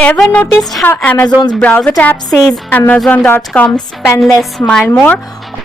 Ever noticed how Amazon's browser tab says Amazon.com spend less, smile more?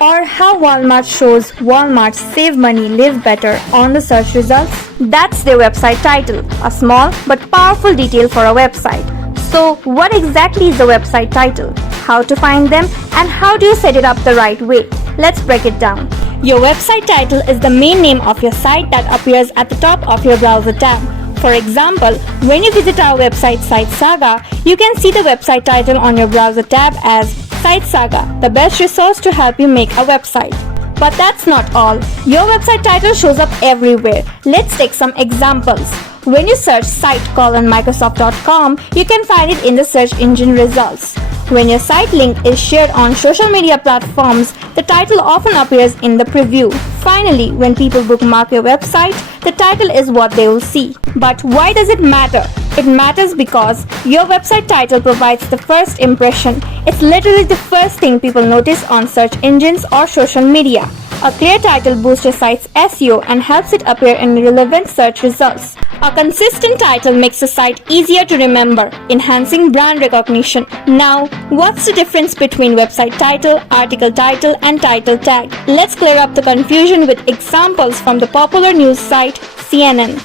Or how Walmart shows Walmart save money, live better on the search results? That's their website title, a small but powerful detail for a website. So, what exactly is the website title? How to find them? And how do you set it up the right way? Let's break it down. Your website title is the main name of your site that appears at the top of your browser tab. For example, when you visit our website Site Saga, you can see the website title on your browser tab as Site Saga, the best resource to help you make a website. But that's not all. Your website title shows up everywhere. Let's take some examples. When you search site:microsoft.com, you can find it in the search engine results. When your site link is shared on social media platforms, the title often appears in the preview. Finally, when people bookmark your website, the title is what they will see. But why does it matter? It matters because your website title provides the first impression. It's literally the first thing people notice on search engines or social media. A clear title boosts your site's SEO and helps it appear in relevant search results. A consistent title makes a site easier to remember, enhancing brand recognition. Now, what's the difference between website title, article title, and title tag? Let's clear up the confusion with examples from the popular news site CNN.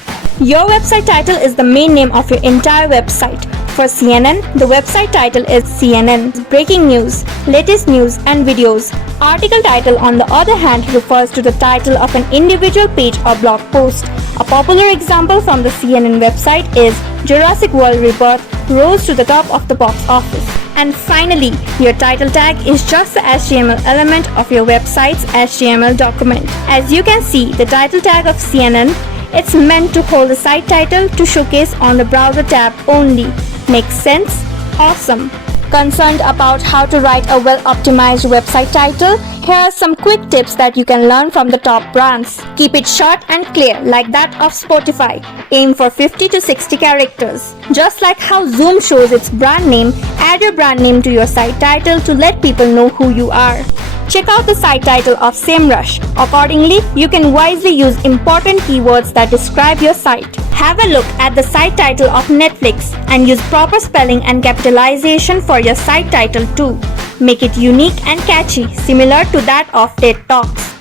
Your website title is the main name of your entire website. For CNN, the website title is CNN, breaking news, latest news, and videos. Article title, on the other hand, refers to the title of an individual page or blog post. A popular example from the CNN website is Jurassic World Rebirth rose to the top of the box office. And finally, your title tag is just the HTML element of your website's HTML document. As you can see, the title tag of CNN, it's meant to hold the site title to showcase on the browser tab only. Makes sense? Awesome! Concerned about how to write a well-optimized website title? Here are some quick tips that you can learn from the top brands. Keep it short and clear, like that of Spotify. Aim for 50 to 60 characters. Just like how Zoom shows its brand name, add your brand name to your site title to let people know who you are. Check out the site title of SEMrush. Accordingly, you can wisely use important keywords that describe your site. Have a look at the site title of Netflix and use proper spelling and capitalization for your site title too. Make it unique and catchy, similar to that of TED Talks.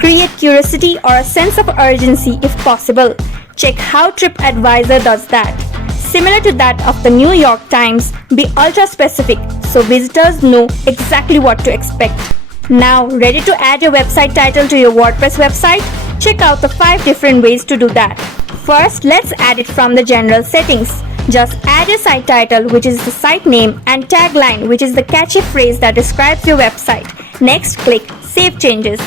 Create curiosity or a sense of urgency if possible. Check how TripAdvisor does that. Similar to that of the New York Times, be ultra specific so visitors know exactly what to expect. Now, ready to add your website title to your WordPress website? Check out the 5 different ways to do that. First, let's add it from the general settings. Just add your site title, which is the site name, and tagline, which is the catchy phrase that describes your website. Next, click Save Changes.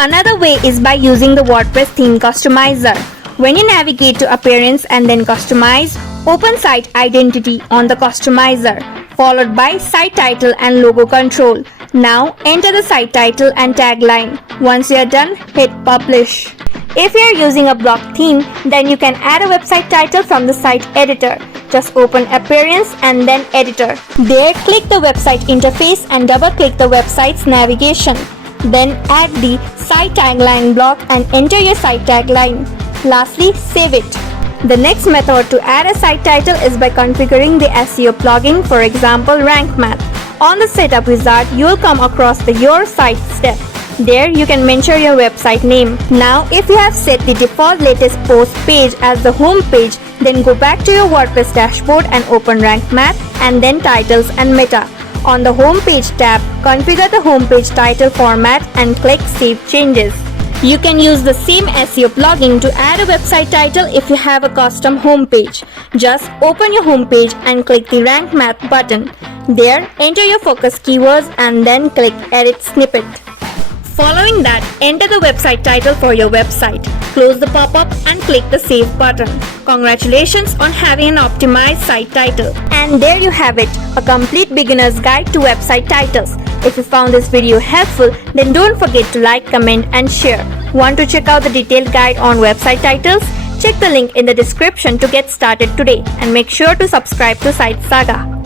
Another way is by using the WordPress theme customizer. When you navigate to Appearance and then Customize, open Site Identity on the customizer, followed by Site Title and Logo Control. Now enter the site title and tagline. Once you are done, hit Publish. If you are using a block theme, then you can add a website title from the site editor. Just open Appearance and then Editor. There, click the website interface and double-click the website's navigation. Then add the site tagline block and enter your site tagline. Lastly, save it. The next method to add a site title is by configuring the SEO plugin, for example Rank Math. On the Setup wizard, you will come across the Your Site step. There you can mention your website name. Now, if you have set the default latest post page as the home page, then go back to your WordPress dashboard and open Rank Math and then Titles and Meta. On the Home Page tab, configure the homepage title format and click Save Changes. You can use the same SEO plugin to add a website title if you have a custom homepage. Just open your homepage and click the Rank Math button. There, enter your focus keywords and then click Edit Snippet. Following that, enter the website title for your website. Close the pop-up and click the Save button. Congratulations on having an optimized site title. And there you have it, a complete beginner's guide to website titles. If you found this video helpful, then don't forget to like, comment, and share. Want to check out the detailed guide on website titles? Check the link in the description to get started today and make sure to subscribe to Site Saga.